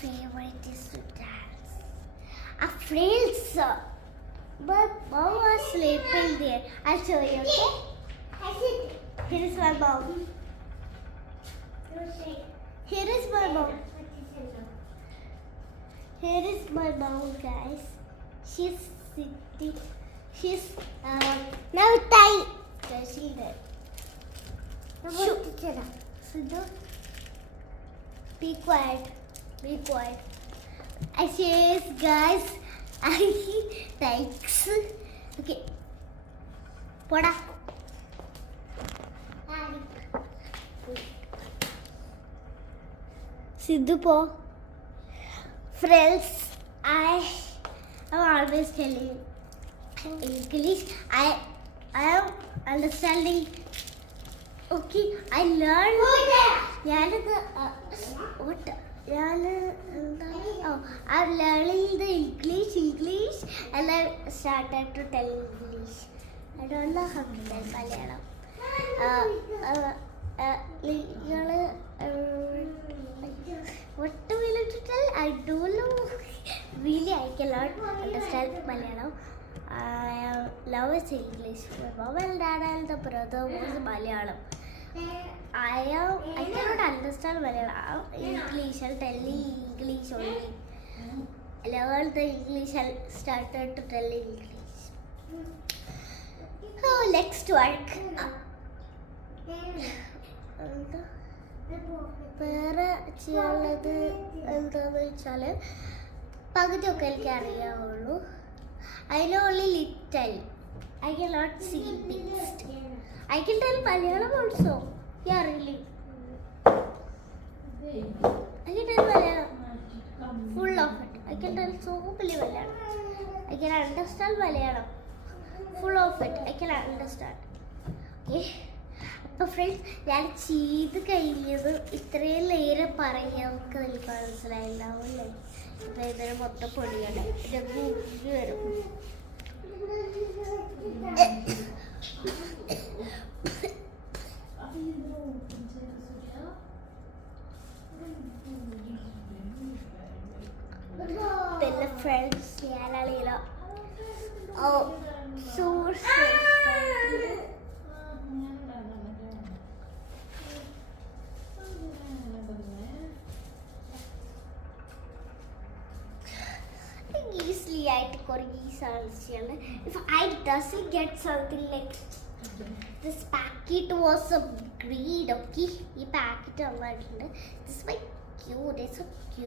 favorite is to dance. A frills. But mom was sleeping there. I'll show you, okay? Here is my mom. Here is my mom. Here is my mom, guys. She's sitting. She's now time. She's there. Sidhu, be quiet. Be quiet. I says, guys. Thanks. Okay. Poda. Sidhu po. Friends, I am always telling English. I am understanding. Okay, I learned. I'm learning the English, and I started to tell English. I don't know how to tell Malayalam. What do we like to tell? I don't know. Really, I cannot understand Malayalam. I love English. My mom and dad and the brother was Malayalam. I cannot understand Malayalam. English. I'll tell English only. I learned the English and started to tell English. Oh, next work. വേറെ ചെയ്യാനുള്ളത് എന്താണെന്ന് വെച്ചാൽ പകുതിയൊക്കെ എനിക്ക് അറിയാവുള്ളൂ. I know only little. I cannot see next. I can tell Malayalam also. Yeah, really. I can tell Malayalam. Full of it. I can tell so many Malayalam. I can understand Malayalam. Full of it. I can understand. Okay. അപ്പോൾ friends, ഞാൻ ചെയ്ത് കഴിഞ്ഞത് ഇത്രയും നേരം പറയാൻ നമുക്ക് എനിക്ക് മനസ്സിലായിണ്ടാവും അല്ലേ? ഇപ്പം ഇതിന് മൊത്തം പൊടിയാണ്. ഇതൊക്കെ ഉരുകി വരും. പിന്നെ ഫ്രണ്ട്സ്, ഞാനാണെങ്കിലോ source easily I if I doesn't get something like this packet was a greed, okay? This packet this is my cute, it's so cute.